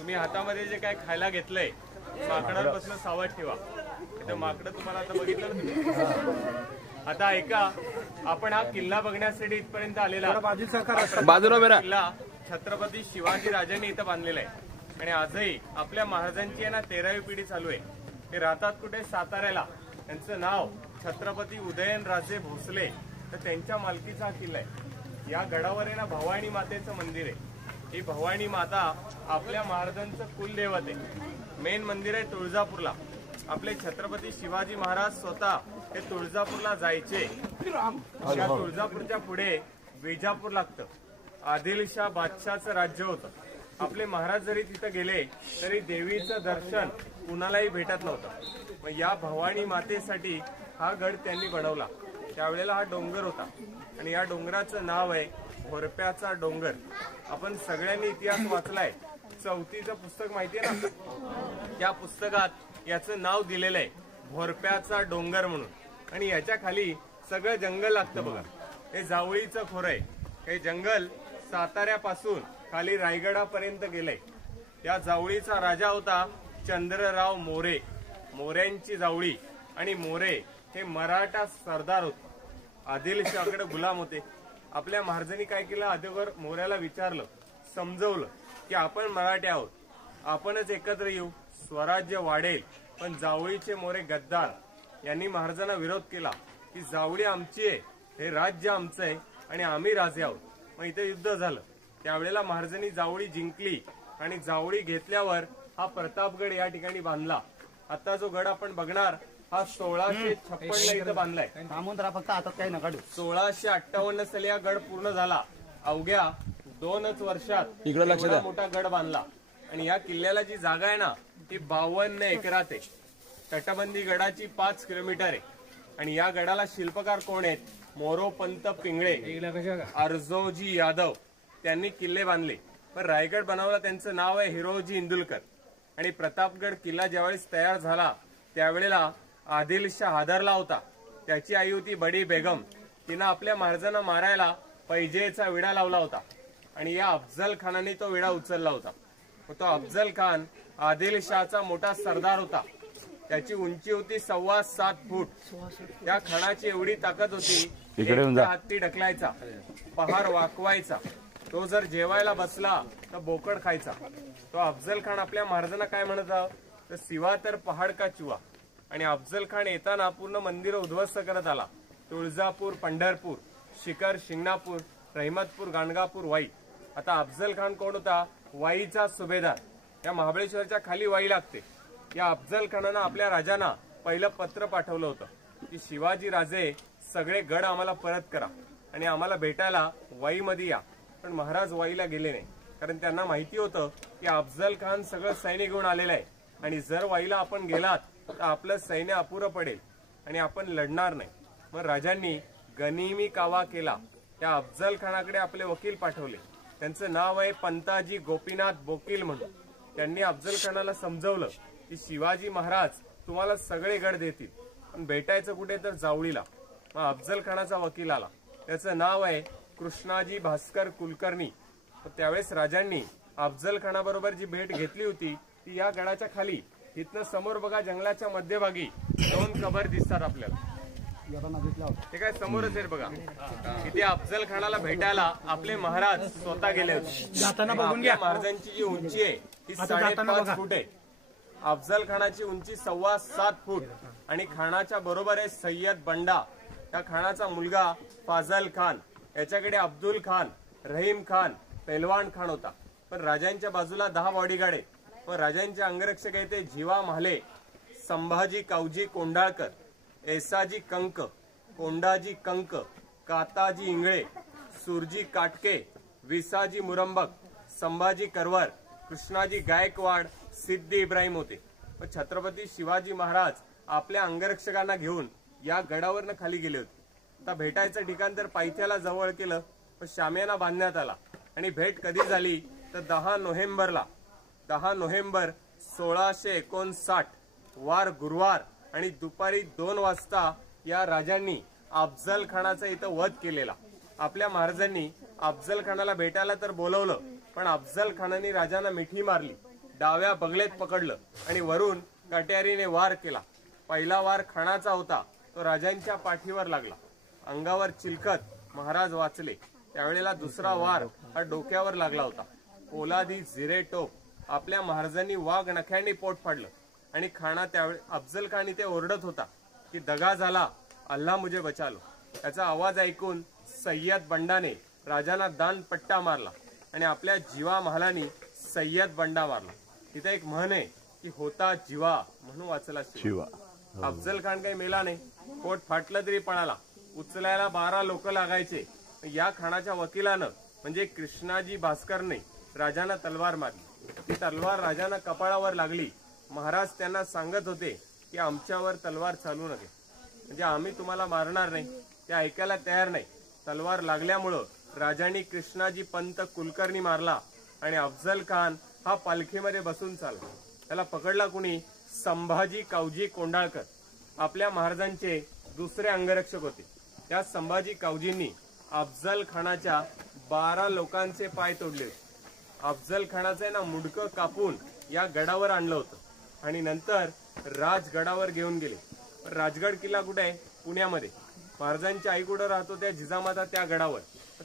तुम्ही हातामध्ये जे काय खायला घेतलंय माकडांपासून सावध ठेवा. इथं माकडं तुम्हाला आता बघितलं ना तुम्ही. आता ऐका, आपण हा किल्ला बघण्यासाठी इथपर्यंत आलेला किल्ला छत्रपती शिवाजी राजांनी इथं बांधलेला आहे. आणि आजही आपल्या महाराजांची आहे ना 13वी पिढी चालू आहे. ते राहतात कुठे? साताऱ्याला. त्यांचं नाव छत्रपती उदयनराजे भोसले. तर त्यांच्या मालकीचा हा किल्ला आहे. या गडावर आहे ना भवानी मातेचं मंदिर आहे. ही भवानी माता आपल्या महाराजांचं कुलदैवत आहे. मेन मंदिर आहे तुळजापूरला. आपले छत्रपती शिवाजी महाराज स्वतः हे तुळजापूरला जायचे. त्या तुळजापूरच्या पुढे विजापूर लागतं. आदिलशाह बादशाहचं राज्य होतं. आपले महाराज जरी तिथं गेले तरी देवीचं दर्शन कुणालाही भेटत नव्हतं. मग या भवानी मातेसाठी हा गड त्यांनी बनवला. त्यावेळेला हा डोंगर होता आणि या डोंगराचं नाव आहे भोरप्याचा डोंगर. आपण सगळ्यांनी इतिहास वाचलाय. 4थीचं पुस्तक माहितीये ना? त्या पुस्तकात याचं नाव दिलेलं आहे भोरप्याचा डोंगर म्हणून. आणि याच्या खाली सगळं जंगल लागतं बघा. हे जावळीचं खोरं आहे. हे जंगल साताऱ्यापासून खाली रायगडापर्यंत गेलंय. या जावळीचा राजा होता चंद्रराव मोरे. मोऱ्यांची जावळी. आणि मोरे हे मराठा सरदार होते. आदिलशाहकडे गुलाम होते. आपल्या महाराजांनी काय केलं? अगोदर मोऱ्याला विचारलं, समजवलं की आपण मराठी आहोत, आपणच एकत्र येऊ, स्वराज्य वाढेल. पण जावळीचे मोरे गद्दार यांनी महाराजांना विरोध केला की जावळी आमची आहे, हे राज्य आमचं आहे आणि आम्ही राजे आहोत. मग इथे युद्ध झालं. त्यावेळेला महाराजांनी जावळी जिंकली आणि जावळी घेतल्यावर हा प्रतापगड या ठिकाणी बांधला. आता जो गड आपण बघणार हा 1656 इथं बांधलाय. 1658 साली हा गड पूर्ण झाला. अवघ्या 2च वर्षात एवढा मोठा गड बांधला. आणि या किल्ल्याला जी जागा आहे ना ती 52 एकरात आहे. तटबंदी गडाची 5 किलोमीटर आहे. आणि या गडाला शिल्पकार कोण आहेत? मोरोपंत पिंगळे, अर्जोजी यादव त्यांनी किल्ले बांधले. पण रायगड बनवला त्यांचं नाव आहे हिरोजी इंदुलकर. आणि प्रतापगड किल्ला ज्यावेळेस तयार झाला त्यावेळेला आदिलशाह हादरला होता. त्याची आई होती बडी बेगम. तिनं आपल्या महाराजांना मारायला पैजेचा विडा लावला होता आणि या अफजल खानाने तो विडा उचलला होता. तो अफजल खान आदिलशाहचा मोठा सरदार होता. त्याची उंची होती 7.25 फूट. त्या खानाची एवढी ताकद होती, हत्ती ढकलायचा, पहार वाकवायचा. तो जर जेवायला बसला तर बोकड खायचा. तो अफजल खान आपल्या महाराजांना काय म्हणत तर सिवा तर पहाड का चुवा. आणि अफजल खान येताना पूर्ण मंदिर उद्ध्वस्त करत आला. तुळजापूर, पंढरपूर, शिखर, शिंगणापूर, रहिमतपूर, गाणगापूर, वाई. आता अफजल खान कोण होता? वाईचा सुभेदार. या महाबळेश्वरच्या खाली वाई लागते. या अफजल खानानं आपल्या राजांना पहिलं पत्र पाठवलं होतं की शिवाजी राजे सगळे गड आम्हाला परत करा आणि आम्हाला भेटायला वाईमध्ये या. पण महाराज वाईला गेले नाही, कारण त्यांना माहिती होतं की अफजल खान सगळं सैन्य घेऊन आलेलं आहे आणि जर वाईला आपण गेलात तर आपलं सैन्य अपुरं पडेल आणि आपण लढणार नाही. मग राजांनी गनिमी कावा केला. त्या अफजल खानाकडे आपले वकील पाठवले. त्यांचं नाव आहे पंताजी गोपीनाथ बोकील म्हणून. त्यांनी अफजल खानाला समजवलं की शिवाजी महाराज तुम्हाला सगळे गड देतील, पण भेटायचं कुठे तर जावळीला. मग अफजल खानाचा वकील आला. त्याचं नाव आहे कृष्णाजी भास्कर कुलकर्णी. त्यावेळेस राजांनी अफजल खानाबरोबर जी भेट घेतली होती ती या गडाच्या खाली. इथनं समोर बघा जंगलाच्या मध्यभागी 2 कबर दिसतात आपल्याला. ते काय समोरच आहे बघा. इथे अफजल खानाला भेटायला आपले महाराज स्वतः गेले होते. आपल्या महाराजांची जी उंची आहे ती 5.5 फूट आहे. अफजल खानाची उंची 7.25 फूट. आणि खानाच्या बरोबर आहे सय्यद बंडा. त्या खानाचा मुलगा फाजल खान. याच्याकडे अब्दुल खान, रहीम खान, पेलवान खान होता. पण राजांच्या बाजूला 10 बॉडीगार्ड आहेत. पण राजांचे अंगरक्षक आहे ते जीवा म्हाले, संभाजी कावजी कोंडाळकर, एसाजी कंक, कोंडाजी कंक, काताजी इंगळे, सुरजी काटके, विसाजी मुरंबक, संभाजी करवर, कृष्णाजी गायकवाड, सिद्धी इब्राहिम होते. पण छत्रपती शिवाजी महाराज आपल्या अंगरक्षकांना घेऊन या गडावरनं खाली गेले होते. आता भेटायचं ठिकाण तर पायथ्याला जवळ केलं, पण शामियाना बांधण्यात आला. आणि भेट कधी झाली तर 10 नोव्हेंबर 1659 वार गुरुवार आणि दुपारी 2 वाजता या राजांनी अफजल खानाचा इथं वध केलेला. आपल्या महाराजांनी अफजल खानाला भेटायला तर बोलवलं, पण अफजल खानाने राजांना मिठी मारली. डाव्या बगलेत पकडलं आणि वरून कट्यारीने वार केला. पहिला वार खाणाचा होता, तो राजांच्या पाठीवर लागला. अंगावर चिलखत महाराज वाचले. त्यावेळेला दुसरा वार हा डोक्यावर लागला होता. पोलादी जिरे टोप आपल्या महाराजांनी वाघ नख्यांनी पोट फाडलं आणि खाणा त्यावेळी अफजल खान इथे ओरडत होता की दगा झाला, अल्लाह मुझे बचा लो. त्याचा आवाज ऐकून सय्यद बंडाने राजांना दान पट्टा मारला आणि आपल्या जीवा महालानी सय्यद बंडा मारला. तिथे एक म्हण आहे की होता जीवा म्हणून वाचला शिवा. अफजल खान काही मेला नाही, पोट फाटलं तरी पळाला. उचलायला 12 लोक लागायचे. या खानाच्या वकिलानं म्हणजे कृष्णाजी भास्करने राजांना तलवार मारली. ती तलवार राजांना कपाळावर लागली. महाराज त्यांना सांगत होते की आमच्यावर तलवार चालू नये, म्हणजे आम्ही तुम्हाला मारणार नाही. ते ऐकायला तयार नाही. तलवार लागल्यामुळं राजांनी कृष्णाजी पंत कुलकर्णी मारला आणि अफजल खान हा पालखीमध्ये बसून चालला. त्याला पकडला कुणी? संभाजी कावजी कोंडाळकर, आपल्या महाराजांचे दुसरे अंगरक्षक होते. त्या संभाजी कावजींनी अफजल खानाच्या 12 लोकांचे पाय तोडले. अफजल खानाचे ना मुंडकं कापून या गडावर आणलं होतं आणि नंतर राजगडावर घेऊन गेले. राजगड किल्ला कुठे आहे? पुण्यामध्ये. महाराजांची आई कुठं राहतो? त्या जिजामाता त्या गडावर.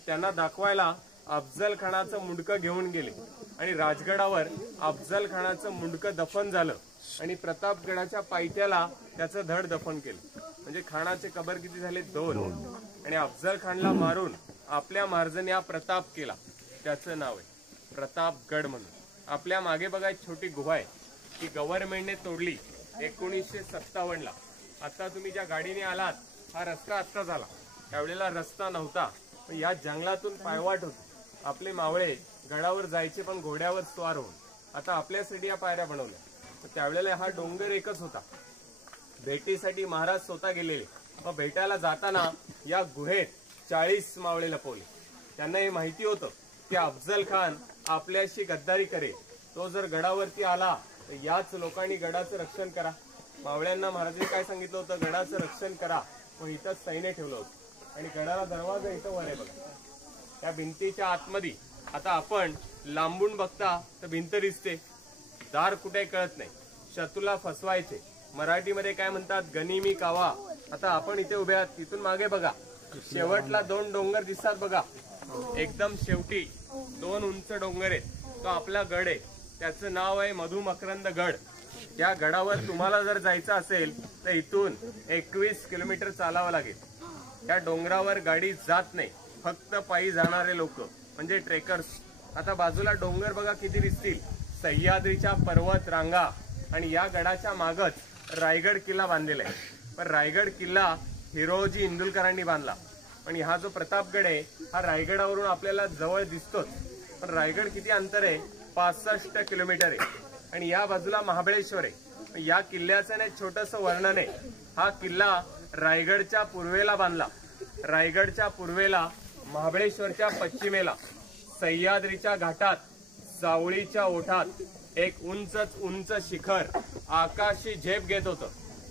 त्यांना दाखवायला अफजल खानाचं मुंडकं घेऊन गेले आणि राजगडावर अफजल खानाचं मुंडकं दफन झालं आणि प्रतापगडाच्या पायथ्याला त्याचं धड दफन केलं. म्हणजे खानाचे कबर किती झाले? 2. आणि अफजल खानला मारून आपल्या महाराजांनी हा प्रताप केला. त्याचं नाव आहे प्रतापगड म्हणून. आपल्या मागे बघा एक छोटी गुहा आहे, ती गव्हर्नमेंटने तोडली 1957ला. आता तुम्ही ज्या गाडीने आलात हा रस्ता आत्ता झाला, त्यावेळेला रस्ता नव्हता. या जंगलातून पायवाट होती. आपले मावळे गडावर जायचे पण घोड्यावर स्वार होऊन. आता आपल्यासाठी या पायऱ्या बनवल्या. तर त्यावेळेला हा डोंगर एकच होता. भेटीसाठी महाराज स्वतः गेलेले. मग भेटायला जाताना या गुहेत 40 मावळे लपवले. त्यांना हे माहिती होतं की अफजल खान आपल्याशी गद्दारी करेल. तो जर गडावरती आला तर याच लोकांनी गडाचं रक्षण करा. मावळ्यांना महाराजांनी काय सांगितलं होतं? गडाचं रक्षण करा. मग इथं सैन्य ठेवलं होतं आणि गडाला दरवाजा इथं वर आहे बघा, त्या भिंतीच्या आतमध्ये. आता आपण लांबून बघता तर भिंत दिसते, दार कुठे कळत नाही. शत्रूला फसवायचे. मराठीमध्ये काय म्हणतात? गनिमी कावा. आता आपण इथे उभे आहात, तिथून मागे बघा, शेवटला 2 डोंगर दिसतात बघा. एकदम शेवटी 2 उंच डोंगर आहेत. तो आपला गड आहे. त्याचं नाव आहे मधुमकरंद गड. त्या गडावर तुम्हाला जर जायचं असेल तर इथून 21 किलोमीटर चालावं लागेल. त्या डोंगरावर गाडी जात नाही, फक्त पायी जाणारे लोक म्हणजे ट्रेकर्स. आता बाजूला डोंगर बघा किती दिसतील, सह्याद्रीच्या पर्वत रांगा. आणि या गडाच्या मागच रायगड किल्ला बांधलेला आहे. पण रायगड किल्ला हिरोजी इंदुलकरांनी बांधला. आणि हा जो प्रतापगड आहे हा रायगडावरून आपल्याला जवळ दिसतोच, पण रायगड किती अंतर आहे? 65 किलोमीटर आहे. आणि या बाजूला महाबळेश्वर आहे. या किल्ल्याचं ना छोटंसं वर्णन आहे. हा किल्ला रायगडच्या पूर्वेला बांधला. रायगडच्या पूर्वेला, महाबळेश्वरच्या पश्चिमेला, सह्याद्रीच्या घाटात, जावळीच्या ओठात एक उंच शिखर आकाशी झेप घेत होतं.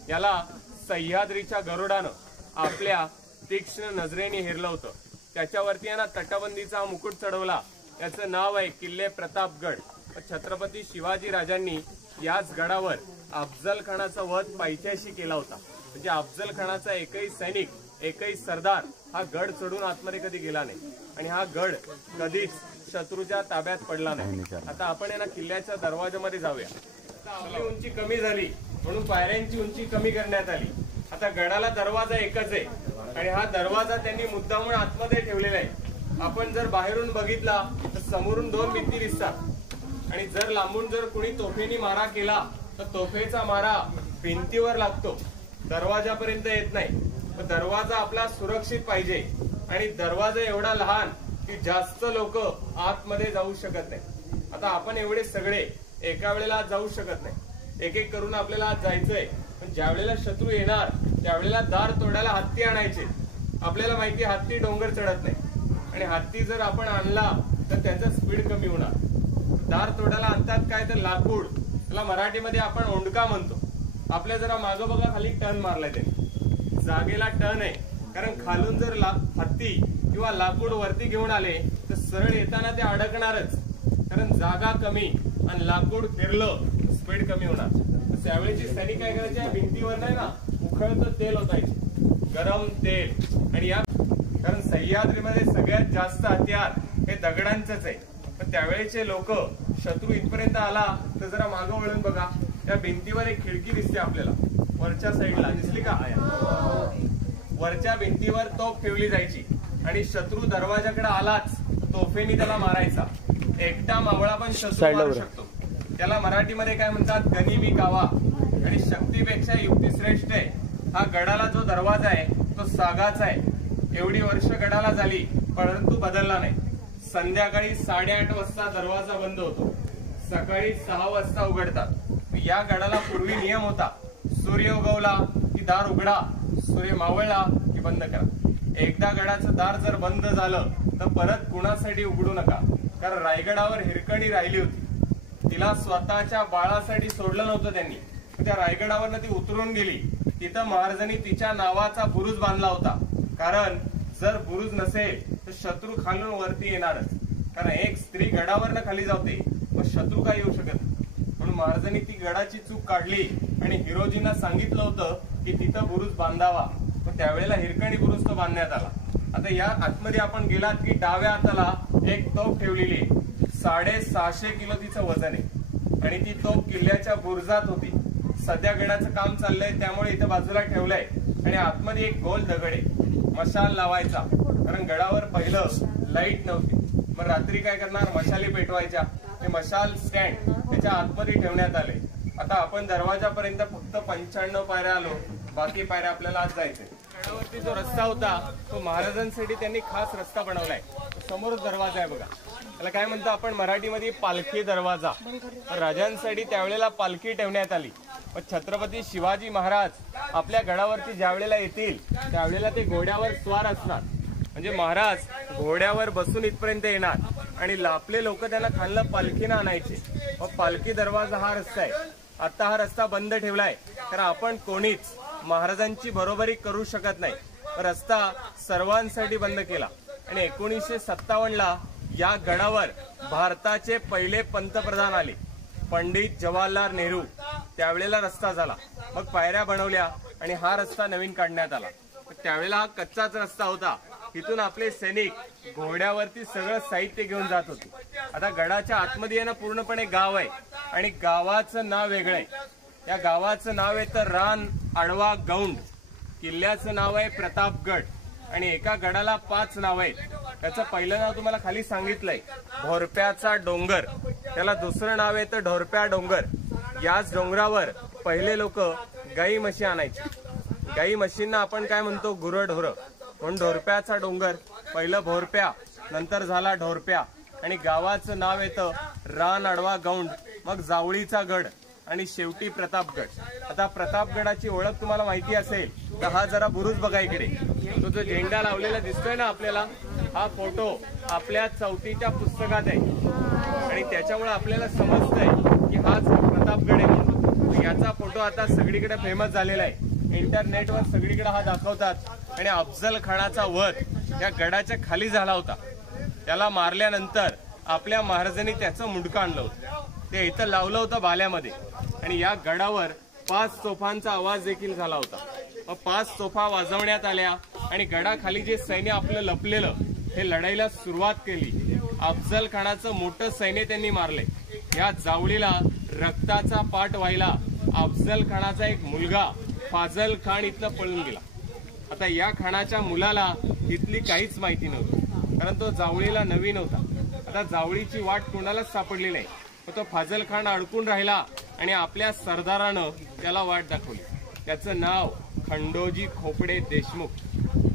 याला सह्याद्रीच्या गरुडानं आपल्या तीक्ष्ण नजरेने हेरलं होतं. त्याच्यावरती यांना तटबंदीचा मुकुट चढवला. त्याचं नाव आहे किल्ले प्रतापगड. छत्रपती शिवाजी राजांनी याच गडावर अफजल खानाचा वध पायथ्याशी केला होता. म्हणजे अफजल खानाचा एकही सैनिक, एकही सरदार हा गड चढून आतमध्ये कधी गेला नाही आणि हा गड कधीच शत्रूच्या ताब्यात पडला नाही. आता आपण यांना किल्ल्याच्या दरवाजामध्ये जाऊया. आपली उंची कमी झाली म्हणून पायऱ्यांची उंची कमी करण्यात आली. आता गडाला दरवाजा एकच आहे आणि हा दरवाजा त्यांनी मुद्दामून आतमध्ये ठेवलेला आहे. आपण जर बाहेरून बघितला तर समोरून 2 भिंती दिसतात आणि जर लांबून जर कुणी तोफेनी मारा केला तर तोफेचा मारा भिंतीवर लागतो, दरवाजापर्यंत येत नाही. दरवाजा आपला सुरक्षित पाहिजे आणि दरवाजा एवढा लहान की जास्त लोक आतमध्ये जाऊ शकत नाही. आता आपण एवढे सगळे एका वेळेला जाऊ शकत नाही. एक एक करून आपल्याला आज जायचंय. पण ज्या वेळेला शत्रू येणार त्यावेळेला दार तोडायला हत्ती आणायचे. आपल्याला माहिती हत्ती डोंगर चढत नाही आणि हत्ती जर आपण आणला तर त्याचा स्पीड कमी होणार. दार तोडायला आणतात काय तर लाकूड, त्याला मराठीमध्ये आपण ओंडका म्हणतो. आपल्या जरा मागं बघा, खाली टर्न मारलाय त्यांनी. जागेला टर्न आहे कारण खालून जर हत्ती किंवा लाकूड वरती घेऊन आले तर सरळ येताना ते अडकणारच, कारण जागा कमी आणि लाकूड फिरलं स्पीड कमी होणार. त्यावेळेची सैनिक काय करायचे, भिंतीवर नाही ना उखळतं तेल होतायचे, गरम तेल. आणि या कारण सह्याद्रीमध्ये सगळ्यात जास्त हत्यार हे दगडांचंच आहे. पण त्यावेळेचे लोक शत्रू इथपर्यंत आला तर जरा मागं वळून बघा, त्या भिंतीवर एक खिडकी दिसते आपल्याला वरच्या साईडला, दिसली का? वरच्या भिंतीवर तोफ ठेवली जायची आणि शत्रू दरवाजाकडे आलाच तोफेनी त्याला मारायचा. एकटा मावळा पण शत्रू मारू शकतो. त्याला मराठीमध्ये काय म्हणतात, गनिमी कावा. आणि शक्तीपेक्षा युक्ती श्रेष्ठ आहे. हा गडाला जो दरवाजा आहे तो सागाचा आहे. एवढी वर्ष गडाला झाली परंतु बदलला नाही. संध्याकाळी 8:30 वाजता दरवाजा बंद होतो, सकाळी 6 वाजता उघडतात. या गडाला पूर्वी नियम होता, सूर्य उगवला की दार उघडा, सूर्य मावळला की बंद करा. एकदा गडाचं दार जर बंद झालं तर परत कुणासाठी उघडू नका. कारण रायगडावर हिरकणी राहिली होती, तिला स्वतःच्या बाळासाठी सोडलं नव्हतं त्यांनी. त्या रायगडावरनं ती उतरून गेली. तिथं महाराजांनी तिच्या नावाचा बुरुज बांधला होता. कारण जर बुरुज नसेल तर शत्रू खालून वरती येणारच. कारण एक स्त्री गडावरनं खाली जाते मग शत्रू काय येऊ शकत. म्हणून महाराजांनी ती गडाची चूक काढली आणि हिरोजींना सांगितलं होतं की तिथं बुरुज बांधावा. पण त्यावेळेला हिरकणी बुरुज तो बांधण्यात आला. आता या आतमध्ये आपण गेलात की डाव्या हाताला एक तोफ ठेवलेली आहे, 650 किलो तिचं वजन आहे आणि ती तोफ किल्ल्याच्या बुरुजात होती. सध्या गडाचं काम चाललंय त्यामुळे इथं बाजूला ठेवलंय. आणि आतमध्ये एक गोल दगड आहे, मशाल लावायचा. कारण गडावर पहिलं लाईट नव्हती, मग रात्री काय करणार, मशाली पेटवायच्या. ते मशाल स्टँड त्याच्या आतमध्ये ठेवण्यात आले. आता आपण दरवाजापर्यंत फक्त 95 पायऱ्या आलो, बाकी पायऱ्या आपल्याला आज जायचे. गडावरती जो रस्ता होता तो महाराजांसाठी त्यांनी खास रस्ता बनवलाय. समोर दरवाजा आहे बघा, त्याला काय म्हणतो आपण मराठीमध्ये पालखी दरवाजा. राजांसाठी त्यावेळेला पालखी ठेवण्यात आली. छत्रपती शिवाजी महाराज आपल्या गडावरती ज्या वेळेला येतील त्यावेळेला ते घोड्यावर स्वार असणार. म्हणजे महाराज घोड्यावर बसून इथपर्यंत येणार आणि आपले लोक त्यांना खाल्लं पालखीनं आणायचे. मग पालखी दरवाजा हा रस्ता आहे. आता हा रस्ता बंद ठेवलाय तर आपण कोणीच महाराजांची बरोबरी करू शकत नाही. रस्ता सर्वांसाठी बंद केला आणि 1957ला या गडावर भारताचे पहिले पंतप्रधान आले, पंडित जवाहरलाल नेहरू. त्यावेळेला रस्ता झाला, मग पायऱ्या बनवल्या आणि हा रस्ता नवीन काढण्यात आला. त्यावेळेला हा कच्चाच रस्ता होता. इथून आपले सैनिक घोड्यावरती सगळं साहित्य घेऊन जात होते. आता गडाच्या आतमध्ये आहे ना पूर्णपणे गाव आहे आणि गावाचं नाव वेगळं आहे. या गावाचं नाव आहे तर रान आडवा गौंड. किल्ल्याचं नाव आहे प्रतापगड आणि एका गडाला 5 नाव आहेत. त्याचं पहिलं नाव तुम्हाला खाली सांगितलंय, ढोरप्याचा डोंगर. त्याला दुसरं नाव आहे तर ढोरप्या डोंगर. याच डोंगरावर पहिले लोक गाई म्हशी आणायचे. गाई म्हशींना आपण काय म्हणतो, गुरढोर. म्हणून ढोरप्याचा डोंगर, पहिलं भोरप्या, नंतर झाला ढोरप्या. आणि गावाचं नाव येतं रान आडवा गौंड, मग जावळीचा गड आणि शेवटी प्रतापगड. आता प्रतापगडाची ओळख तुम्हाला माहिती असेल तर हा जरा बुरुज बघा इकडे. तो जो झेंडा लावलेला दिसतोय ना आपल्याला, हा फोटो आपल्या 4थीच्या पुस्तकात आहे आणि त्याच्यामुळे आपल्याला समजतंय की हाच प्रतापगड आहे म्हणून. याचा फोटो आता सगळीकडे फेमस झालेला आहे. इंटरनेटवर सगळीकडे हा दाखवतात. आणि अफजल खानाचा वध या गडाच्या खाली झाला होता. त्याला मारल्यानंतर आपल्या महाराजांनी त्याचं मुंडकं आणलं होतं, ते इथं लावलं होतं बाल्यामध्ये. आणि या गडावर 5 तोफांचा आवाज देखील झाला होता. मग 5 तोफा वाजवण्यात आल्या आणि गडाखाली जे सैन्य आपलं लपलेलं हे लढाईला सुरुवात केली. अफजल खानाचं मोठं सैन्य त्यांनी मारले. या जावळीला रक्ताचा पाठ व्हायला अफजल खानाचा एक मुलगा फाजल खान इथलं पळून गेला. आता या खानाच्या मुलाला इथली काहीच माहिती नव्हती, कारण तो जावळीला नवीन होता. आता जावळीची वाट कोणालाच सापडली नाही. तो फाजल खान अडकून राहिला आणि आपल्या सरदारानं त्याला वाट दाखवली. त्याचं नाव खंडोजी खोपडे देशमुख.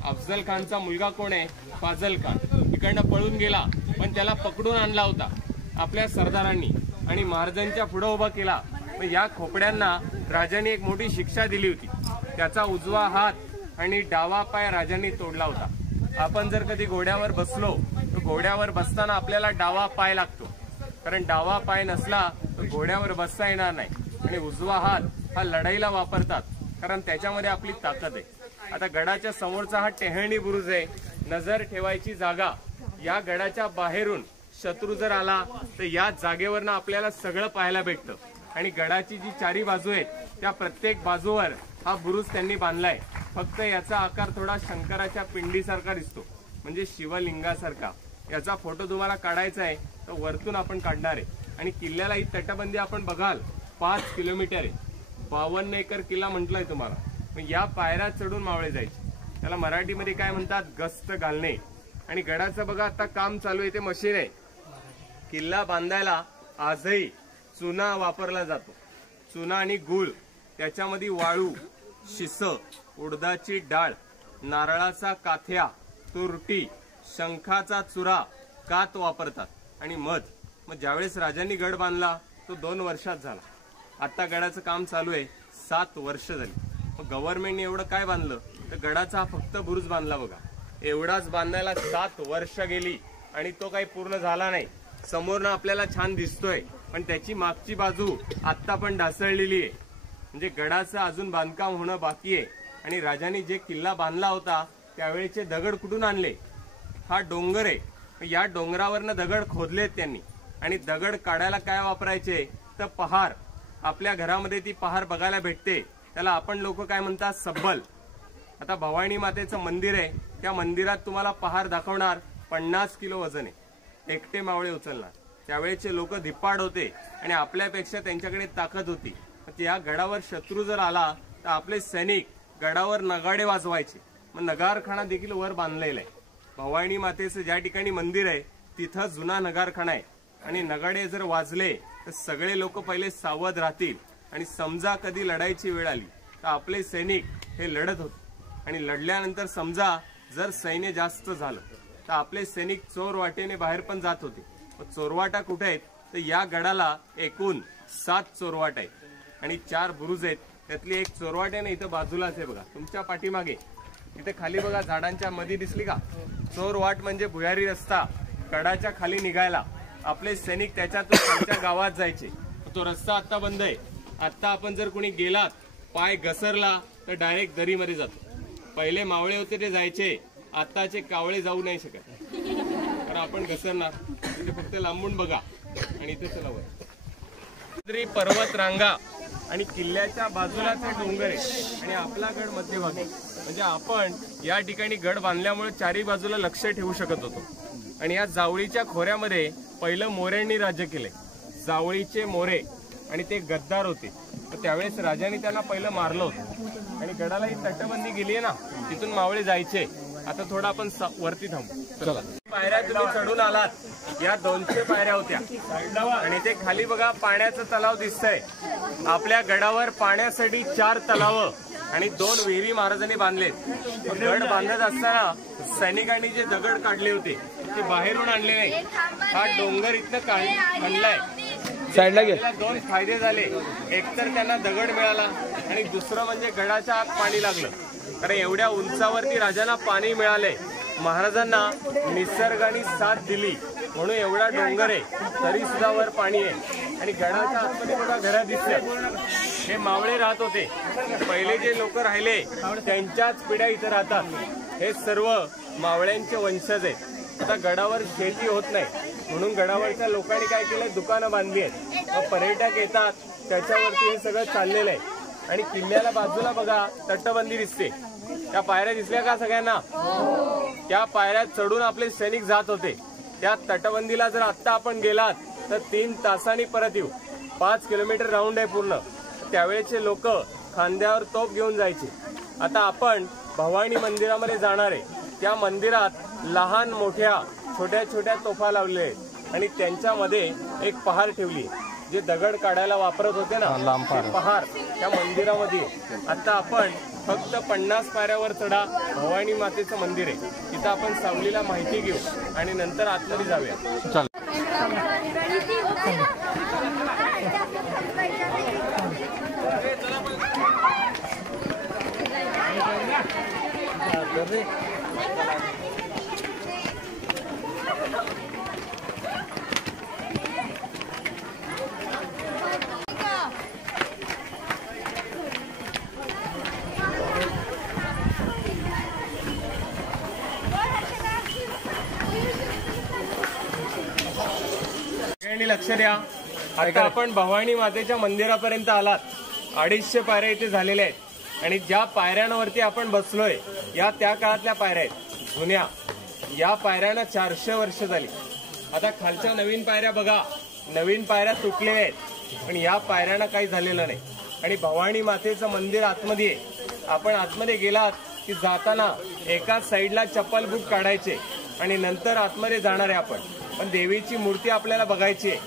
अफजल खानचा मुलगा कोण आहे, फाजल खान. इकडनं पळून गेला पण त्याला पकडून आणला होता आपल्या सरदारांनी आणि महाराजांच्या पुढे उभा केला. या खोपड्यांना राजांनी एक मोठी शिक्षा दिली होती. त्याचा उजवा हात आणि डावा पाय राजांनी तोडला होता. आपण जर कधी घोड्यावर बसलो तर घोड्यावर बसताना आपल्याला डावा पाय लागतो, कारण डावा पाय नसला तर घोड्यावर बसता येणार नाही. आणि उजवा हात हा लढाईला वापरतात, कारण त्याच्यामध्ये आपली ताकद आहे. आता गडाच्या समोरचा हा टेहळणी बुरुज आहे, नजर ठेवायची जागा. या गडाच्या बाहेरून शत्रू जर आला तर या जागेवरनं आपल्याला सगळं पाहायला भेटतं। आणि गडाची जी चारी बाजू आहेत त्या प्रत्येक बाजूवर हा बुरुज त्यांनी बांधलाय। फक्त याचा आकार थोडा शंकराच्या पिंडीसारखा दिसतो, म्हणजे शिवलिंगासारखा। याचा फोटो तुम्हाला काढायचा आहे तर वरतून आपण काढणार आहे। आणि किल्ल्याला ही तटबंदी आपण बघाल 5 किलोमीटर आहे, 52 एकर किल्ला म्हटलंय तुम्हाला। मग या पायऱ्या चढून मावळे जायचे, त्याला मराठीमध्ये काय म्हणतात, गस्त घालणे। आणि गडाचं बघा आता काम चालू आहे, ते मशीन आहे। किल्ला बांधायला आजही चुना वापरला जातो, चुना आणि गूळ, त्याच्यामध्ये वाळू, शिस, उडदाची डाळ, नारळाचा काथ्या, तुरटी, शंखाचा चुरा, कात वापरतात आणि मध। मग ज्यावेळेस राजांनी गड बांधला तो 2 वर्षात झाला। आता गडाचं काम चालू आहे 7 वर्ष झाली। मग गव्हर्नमेंटने एवढं काय बांधलं तर गडाचा फक्त बुरुज बांधला बघा, एवढाच बांधायला 7 वर्ष गेली आणि तो काही पूर्ण झाला नाही। समोरनं आपल्याला छान दिसतोय पण त्याची मागची बाजू आता पण ढासळलेली आहे, म्हणजे गडाचं अजून बांधकाम होणं बाकी आहे। आणि राजांनी जे किल्ला बांधला होता त्यावेळेचे दगड कुठून आणले, हा डोंगर आहे, या डोंगरावरनं दगड खोदलेत त्यांनी। आणि दगड काढायला काय वापरायचे तर पहार, आपल्या घरामध्ये ती पहार बघायला भेटते, त्याला आपण लोक काय म्हणतात, सब्बल। आता भवानी मातेचं मंदिर आहे, त्या मंदिरात तुम्हाला पहार दाखवणार 50 किलो वजन आहे, एकटे मावळे उचलणार। त्यावेळेचे लोक धिप्पाड होते आणि आपल्यापेक्षा त्यांच्याकडे ताकद होती। या गडावर शत्रू जर आला तर आपले सैनिक गडावर नगाडे वाजवायचे, मग नगारखाना देखील वर बांधलेला आहे। भवानी मातेचं ज्या ठिकाणी मंदिर आहे तिथं जुना नगारखाना आहे आणि नगाडे जर वाजले तर सगळे लोक पहिले सावध राहतील आणि समजा कधी लढाईची वेळ आली तर आपले सैनिक हे लढत होते। आणि लढल्यानंतर समजा जर सैन्य जास्त झालं तर आपले सैनिक चोर वाटेने बाहेर पण जात होते। चोरवाटा कुठे आहेत तर या गडाला एकूण 7 चोरवाट आहेत आणि 4 बुरुज आहेत। त्यातली एक चोरवाट आहे ना इथं बाजूलाच आहे बघा, तुमच्या पाठीमागे इथे खाली बघा, झाडांच्या मध्ये दिसली का, चोरवाट म्हणजे भुयारी रस्ता। गडाच्या खाली निघायला आपले सैनिक त्याच्यातून त्यांच्या गावात जायचे, तो रस्ता आता बंद आहे। आता आपण जर कोणी गेलात, पाय घसरला तर डायरेक्ट दरीमध्ये जातो। पहिले मावळे होते ते जायचे, आताचे कावळे जाऊ नाही शकत, तर आपण घसरणार। तिथे फक्त लांबून बघा आणि इथे चला वर पर्वत रांगा आणि किल्ल्याच्या बाजूलाच डोंगर आहे आणि आपला गड मध्यभागी, म्हणजे आपण या ठिकाणी गड बांधल्यामुळे चारी बाजूला लक्ष ठेवू शकत होतो। आणि या जावळीच्या खोऱ्यामध्ये पहिलं मोऱ्यांनी राज्य केले, जावळीचे मोरे, आणि ते गद्दार होते। तर त्यावेळेस राजांनी त्यांना पहिलं मारलं होतं आणि गडाला ही तटबंदी गेली आहे ना, तिथून मावळे जायचे। आता थोडं आपण वरती थांबू, चला। पायऱ्या तुम्ही चढून आलात, या 200 पायऱ्या होत्या आणि ते खाली बघा पाण्याचं तलाव दिसतंय। आपल्या गडावर पाण्यासाठी 4 तलाव आणि 2 विहिरी महाराजांनी बांधलेत। गड बांधत असताना सैनिकांनी जे दगड काढले होते ते बाहेरून आणले नाही, हा डोंगर इथनं काढलाय। साईडला गेला 2 फायदे झाले, एकतर त्यांना दगड मिळाला आणि दुसरं म्हणजे गडाच्या आत पाणी लागलं, कारण एवढ्या उंचावरती राजांना पाणी मिळालंय। महाराजांना निसर्गाने साथ दिली म्हणून एवढा डोंगर आहे तरी सुद्धा वर पाणी आहे। आणि गडाच्या आतमध्ये बघा घरं दिसतात, हे मावळे राहत होते। पहिले जे लोक राहिले त्यांच्याच पिढ्या इथं राहतात, हे सर्व मावळ्यांचे वंशज आहेत। आता गडावर शेती होत नाही म्हणून गडावरच्या लोकांनी काय केलं, दुकानं बांधली आहेत, पर्यटक येतात, त्याच्यावरती हे सगळं चाललेलं आहे। आणि किल्ल्याला बाजूला बघा तटबंदी दिसते, त्या पायऱ्या दिसल्या का सगळ्यांना, त्या पायऱ्या चढून आपले सैनिक जात होते। त्या तटबंदीला जर आता आपण गेलात तर 3 तासांनी परत येऊ, 5 किलोमीटर राऊंड आहे पूर्ण। त्यावेळेचे लोक खांद्यावर तोफ घेऊन जायचे। आता आपण भवानी मंदिरामध्ये जाणार आहे, त्या मंदिरात लहान मोठ्या छोट्या छोट्या तोफा लावलेल्या आहेत आणि त्यांच्यामध्ये एक पहार ठेवली, जे दगड काढायला वापरत होते ना, पहार त्या मंदिरामध्ये। आता आपण फक्त 50 पायऱ्यावर चढा, भवानी मातेचं मंदिर आहे, तिथं आपण सावलीला माहिती घेऊ आणि नंतर आतमध्ये जाऊया। सगळ्यांनी लक्ष द्या. आता आपण भवानी मातेच्या मंदिरापर्यंत आलात. 250 पायऱ्या इथे झालेल्या आहेत आणि ज्या पायऱ्यांवरती आपण बसलोय या त्या काळातल्या पायऱ्या आहेत, जुन्या. या पायऱ्यांना 400 वर्ष झाली. आता खालच्या नवीन पायऱ्या बघा, नवीन पायऱ्या तुटलेल्या आहेत पण या पायऱ्यांना काही झालेलं नाही. आणि भवानी मातेचं मंदिर आतमध्ये आहे. आपण आतमध्ये गेलात की जाताना एकाच साईडला चप्पल बूट काढायचे आणि नंतर आतमध्ये जाणार आहे आपण. पण देवीची मूर्ती आपल्याला बघायची आहे.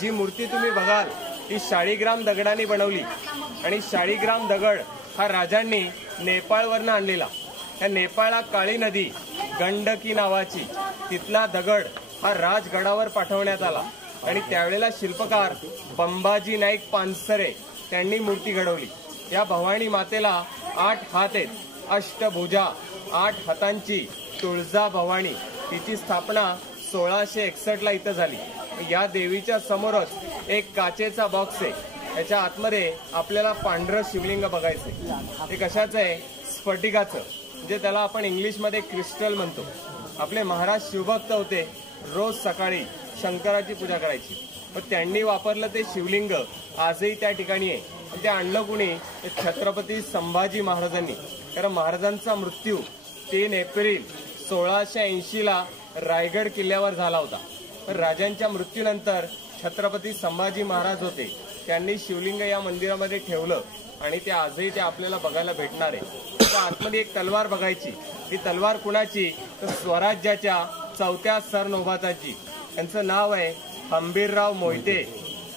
जी मूर्ती तुम्ही बघाल ती शाळीग्राम दगडाने बनवली आणि शाळीग्राम दगड हा राजांनी नेपाळवरनं आणलेला. त्या नेपाळला काळी नदी गंडकी नावाची, तिथला दगड हा राजगडावर पाठवण्यात आला आणि त्यावेळेला शिल्पकार बंबाजी नाईक पानसरे त्यांनी मूर्ती घडवली. या भवानी मातेला 8 हात आहेत, अष्टभुजा, 8 हातांची तुळजा भवानी. तिची स्थापना 1661 इथं झाली. या देवीच्या समोरच एक काचेचा बॉक्स आहे. याच्या आतमध्ये आपल्याला पांढरं शिवलिंग बघायचंय. ते कशाचं आहे? स्फटिकाचं, म्हणजे त्याला आपण इंग्लिशमध्ये क्रिस्टल म्हणतो. आपले महाराज शिवभक्त होते, रोज सकाळी शंकराची पूजा करायची. पण त्यांनी वापरलं ते शिवलिंग आजही त्या ठिकाणी आहे. ते आणलं कुणी? छत्रपती संभाजी महाराजांनी. कारण महाराजांचा मृत्यू 3 एप्रिल 1680 रायगड किल्ल्यावर झाला होता. पण राजांच्या मृत्यूनंतर छत्रपती संभाजी महाराज होते, त्यांनी शिवलिंग या मंदिरामध्ये ठेवलं आणि ते आजही ते आपल्याला बघायला भेटणार आहे. त्या आतमध्ये एक तलवार बघायची. ही तलवार कुणाची? तर स्वराज्याच्या 4थ्या सरनोबताची. त्यांचं नाव आहे हंबीरराव मोहिते.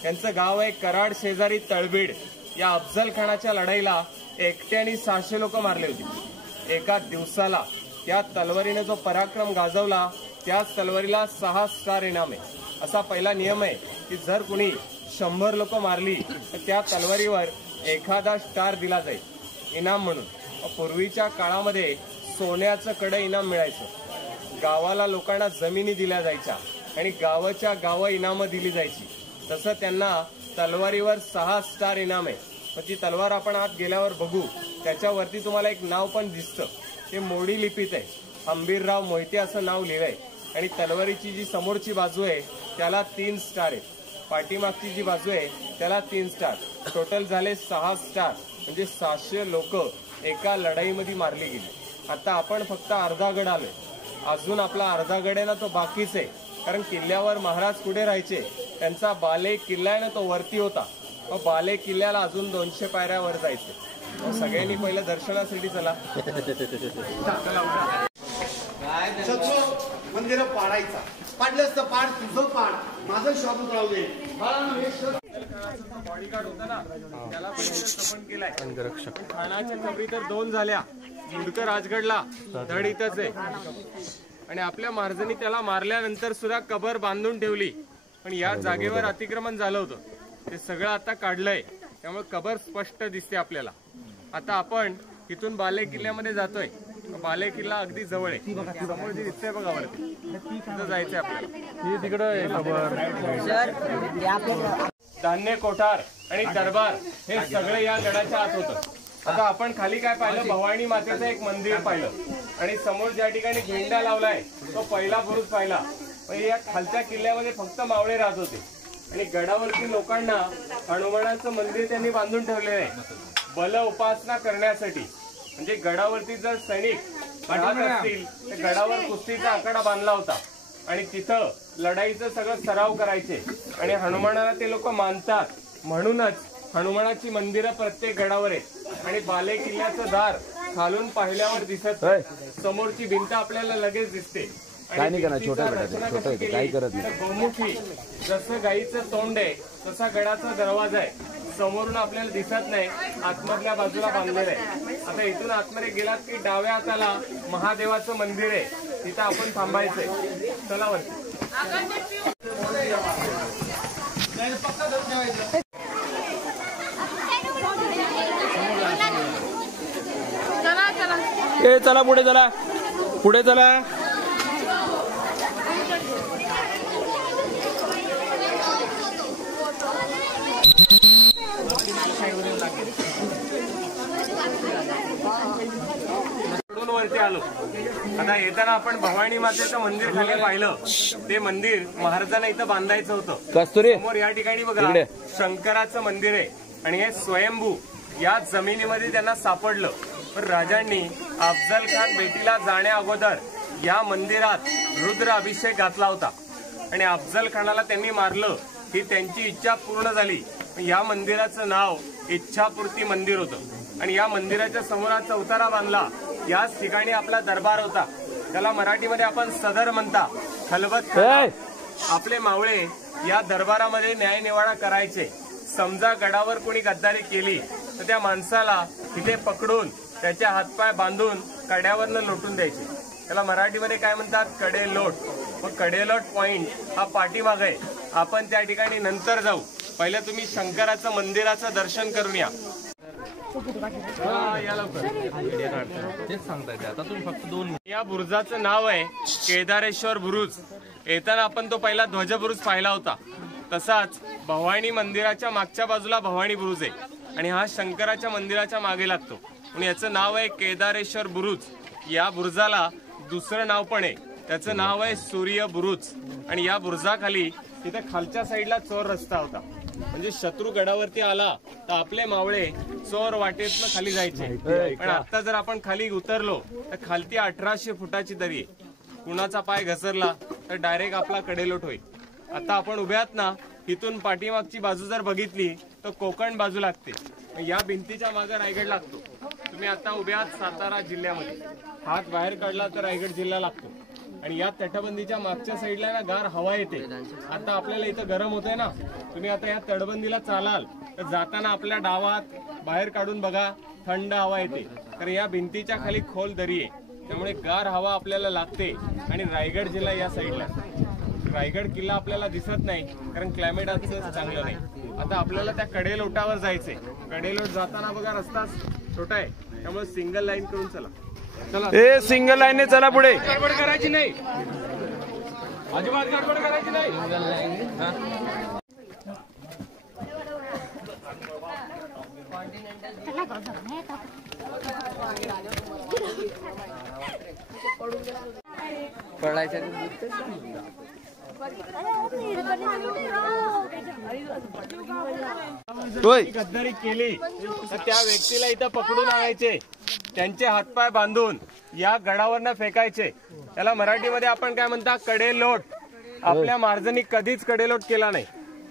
त्यांचं गाव आहे कराड शेजारी तळबीड. या अफजल खानाच्या लढाईला एकट्याने 600 लोक मारले होते एका दिवसाला. त्या तलवारीने जो पराक्रम गाजवला त्याच तलवारीला 6 स्टार इनाम आहे. असा पहिला नियम आहे की जर कुणी 100 लोक मारली तर त्या तलवारीवर एखादा स्टार दिला जाईल इनाम म्हणून. पूर्वीच्या काळामध्ये सोन्याचं कडं इनाम मिळायचं. गावाला लोकांना जमिनी दिल्या जायच्या आणि गावाच्या गाव इनामं दिली जायची. तसं त्यांना तलवारीवर 6 स्टार इनाम आहे. पण ती तलवार आपण आत गेल्यावर बघू, त्याच्यावरती तुम्हाला एक नाव पण दिसतं. ते मोडी लिपीत आहे, हंबीरराव मोहिते असं नाव लिहिलंय. आणि तलवारीची जी समोरची बाजू आहे त्याला 3 स्टार आहे, पाठीमागची जी बाजू आहे त्याला 3 स्टार. टोटल झाले 6 स्टार, म्हणजे 600 लोक एका लढाईमध्ये मारली गेली. आता आपण फक्त अर्धा गड आलोय, अजून आपला अर्धा गड आहे ना तो बाकीच आहे. कारण किल्ल्यावर महाराज कुठे राहायचे? त्यांचा बाले किल्ला आहे ना तो वरती होता. मग बाले किल्ल्याला अजून 200 पायऱ्यावर जायचे. सगळ्यांनी पहिलं दर्शनासाठी चला. मंदिर पाडायचा, पाडलंच तर पाड, तुझं पाड, माझं शॉप राहू दे. बॉडीगार्ड होता ना त्याला पण केलाय अंगरक्षक. खानाच्या कबरी तर 2 झाल्या. मुंडकर राजगडला धड इथंच आहे आणि आपल्या महाराजांनी त्याला मारल्यानंतर सुद्धा कबर बांधून ठेवली. पण या जागेवर अतिक्रमण झालं होतं, ते सगळं आता काढलंय, त्यामुळे कबर स्पष्ट दिसते आपल्याला. आता आपण इथून बाले किल्ल्यामध्ये जातोय. बाले किल्ला अगदी जवळ आहे, समोर जे दिसतंय बघा वरती, तिथं जायचंय आपल्याला. तिकडं धान्य कोठार आणि दरबार हे सगळं या गडाच्या आत होतं. आता आपण खाली काय पाहिलं? भवानी मातेचं एक मंदिर पाहिलं आणि समोर ज्या ठिकाणी झेंडा लावलाय तो पहिला बुरुज पाहिला. या खालच्या किल्ल्यामध्ये फक्त मावळे राहत होते आणि गडावरती लोकांना हनुमानाचं मंदिर त्यांनी बांधून ठेवलेलं आहे बल उपासना करण्यासाठी. म्हणजे गडावरती जर सैनिक राहत असतील तर गडावर कुस्तीचा आखाडा बांधला होता आणि तिथं लढाईचं सगळं सराव करायचे आणि हनुमानाला ते लोक मानतात. म्हणूनच हनुमानाची मंदिरं प्रत्येक गडावर आहेत. आणि बाले किल्ल्याचं दार खालून पाहिल्यावर दिसत, समोरची भिंत आपल्याला लगेच दिसते. गोमुखी जसं गाईचं तोंड आहे तसा गडाचा दरवाजा आहे, समोरून आपल्याला दिसत नाही, आतमधल्या बाजूला बांधलेलं आहे. आता इथून आतमध्ये गेलात की डाव्या हाताला महादेवाचं मंदिर आहे, तिथं आपण थांबायचंय. चला वरती. चला पुढे चला, पुढे चला. वरती आलो. आता येताना आपण भवानी मातेचं मंदिर खाली पाहिलं. ते मंदिर महाराजांना इथं बांधायचं होतं. समोर या ठिकाणी बघा शंकराचं मंदिर आहे आणि हे स्वयंभू या जमिनीमध्ये त्यांना सापडलं. पण राजांनी अफजल खान भेटीला जाण्या अगोदर या मंदिरात रुद्र अभिषेक घातला होता आणि अफजल खानाला त्यांनी मारलं. ही त्यांची इच्छा पूर्ण झाली. या मंदिराचं नाव इच्छापूर्ती मंदिर होतं आणि या मंदिराच्या समोर चौतारा बांधला. याच ठिकाणी आपला दरबार होता. त्याला मराठीमध्ये आपण सदर म्हणता. खलबत आपले मावळे या दरबारामध्ये न्यायनिवाडा करायचे. समजा गडावर कोणी गद्दारी केली तर त्या माणसाला तिथे पकडून त्याचे हातपाय बांधून कड्यावरनं लोटून द्यायचे. त्याला मराठीमध्ये काय म्हणतात, कडेलोट. मग कडेलोट पॉइंट हा पाठीमाग आहे. आपण त्या ठिकाणी नंतर जाऊ. पहिले तुम्ही शंकराचं मंदिराचं दर्शन करून या. या बुरुजाचं नाव आहे केदारेश्वर बुरुज. येताना आपण तो पहिला ध्वजबुरुज पाहिला होता. तसाच भवानी मंदिराच्या मागच्या बाजूला भवानी बुरुज आहे आणि हा शंकराच्या मंदिराच्या मागे लागतो आणि याचं नाव आहे केदारेश्वर बुरुज. या बुरुजाला दुसरं नाव पण आहे. त्याचं नाव आहे सूर्य बुरुज आणि या बुरुजाखाली तिथे खालच्या साईडला चोर रस्ता होता. म्हणजे शत्रू गडावरती आला तर आपले मावळे चोर वाटेतनं खाली जायचे. पण आता जर आपण खाली उतरलो तर खालती 1800 फुटाची दरी आहे. कुणाचा पाय घसरला तर डायरेक्ट आपला कडेलोट होईल. आता आपण उभ्यात ना, इथून पाठीमागची बाजू जर बघितली तर कोकण बाजू लागते. या भिंतीच्या मागे रायगड लागतो. तुम्ही आता उभ्यात सातारा जिल्ह्यामध्ये. हात बाहेर काढला तर रायगड जिल्हा लागतो आणि या तटबंदीच्या मागच्या साईडला ना गार हवा येते. आता आपल्याला इथं गरम होतंय ना. तुम्ही आता या तटबंदीला चालाल तर जाताना आपल्या डावात बाहेर काढून बघा, थंड हवा येते. तर या भिंतीच्या खाली खोल दरी आहे त्यामुळे गार हवा आपल्याला लागते. आणि रायगड जिल्हा या साईडला. रायगड किल्ला आपल्याला दिसत नाही कारण क्लायमेट आजचं चांगलं नाही. आता आपल्याला त्या कडेलोटावर जायचंय. कडेलोट जाताना बघा रस्ता छोटा आहे त्यामुळे सिंगल लाईन करून चला. ए सिंगल लाईनने चला पुढे. गडबड करायची नाही, अजिबात गडबड करायची नाही. गद्दारी केली तर त्या व्यक्तीला इथं पकडून आणायचे. त्यांचे हातपाय बांधून या गडावरनं फेकायचे. त्याला मराठीमध्ये आपण काय म्हणता, कडेलोट. आपल्या महाराजांनी कधीच कडेलोट केला नाही.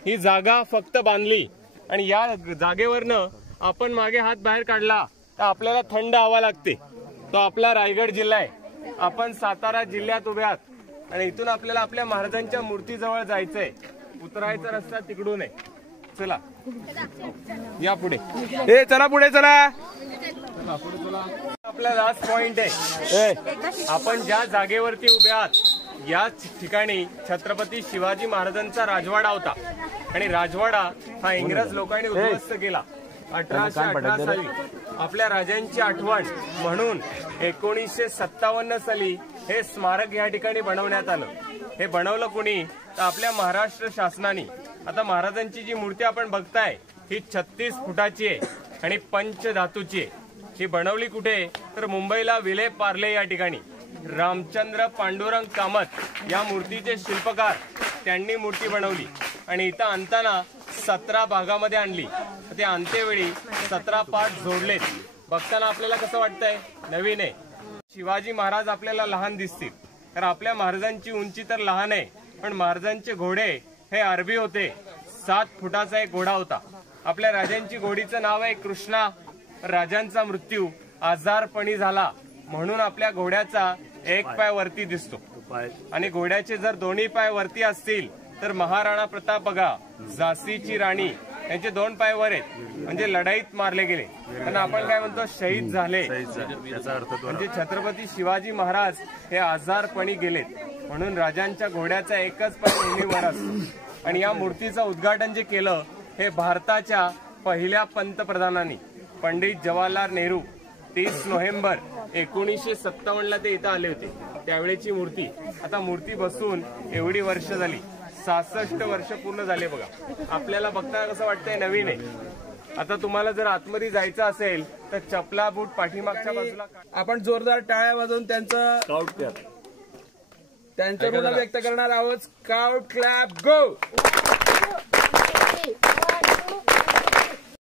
ही जागा फक्त बांधली आणि या जागेवरनं आपण मागे हात बाहेर काढला तर आपल्याला थंड हवा लागते. तो आपला रायगड जिल्हा आहे. आपण सातारा जिल्ह्यात उभ्यात आणि इथून आपल्याला आपल्या महाराजांच्या मूर्तीजवळ जायचंय. उतरायचा रस्ता तिकडून आहे. चला या पुढे. ए चला पुढे चला. आपला लास्ट पॉइंट आहे. आपण ज्या जागेवरती उभे आहात या ठिकाणी छत्रपती शिवाजी महाराजांचा राजवाडा होता आणि राजवाडा हा इंग्रज लोकांनी उद्ध्वस्त केला 1818 साली. आपल्या राजांची आठवण म्हणून 1957 साली हे स्मारक या ठिकाणी बनवण्यात आलं. हे बनवलं कोणी तर आपल्या महाराष्ट्र शासनाने. आता महाराजांची जी मूर्ती आपण बघताय ही 36 फुटाची आहे आणि पंचधातूची आहे. ही बनवली कुठे तर मुंबईला विले पार्ले या ठिकाणी. रामचंद्र पांडुरंग कामत या मूर्तीचे शिल्पकार, त्यांनी मूर्ती बनवली आणि इथं आणताना 17 भागामध्ये आणली. ते आणतेवेळी 17 पार्ट जोडलेत. बघताना आपल्याला कसं वाटतंय, नवीन आहे. शिवाजी महाराज आपल्याला लहान दिसतील तर आपल्या महाराजांची उंची तर लहान आहे पण महाराजांचे घोडे हे अरबी होते. 7 फुटाचा एक घोडा होता. आपल्या राजांची घोडीचं नाव आहे कृष्णा. राजांचा मृत्यू आजारपणी झाला म्हणून आपल्या घोड्याचा एक पाय वरती दिसतो आणि घोड्याचे जर दोन्ही पाय वरती असतील तर महाराणा प्रताप बघा, झाशीची राणी, यांचे 2 पाय वर आहेत म्हणजे लढाईत मारले गेले. त्यांना आपण काय म्हणतो, शहीद झाले. म्हणजे छत्रपती शिवाजी महाराज हे आजारपणी गेलेत म्हणून राजांच्या घोड्याचा एकच पाय नेहमी वर असतो. आणि या मूर्तीचं उद्घाटन जे केलं हे भारताच्या पहिल्या पंतप्रधानांनी पंडित जवाहरलाल नेहरू 30 नोव्हेंबर 1957 ते इथं आले होते. त्यावेळेची मूर्ती. आता मूर्ती बसून एवढी वर्ष झाली, 66 वर्ष पूर्ण झाले बघा. आपल्याला बघताना कसं वाटतंय, नवीन आहे. आता तुम्हाला जर आतमध्ये जायचं असेल तर चपला बूट पाठीमागच्या बाजूला आपण जोरदार टाळ्या वाजवून त्यांचं ऋण व्यक्त करणार आहोत. स्काउट क्लॅप गो.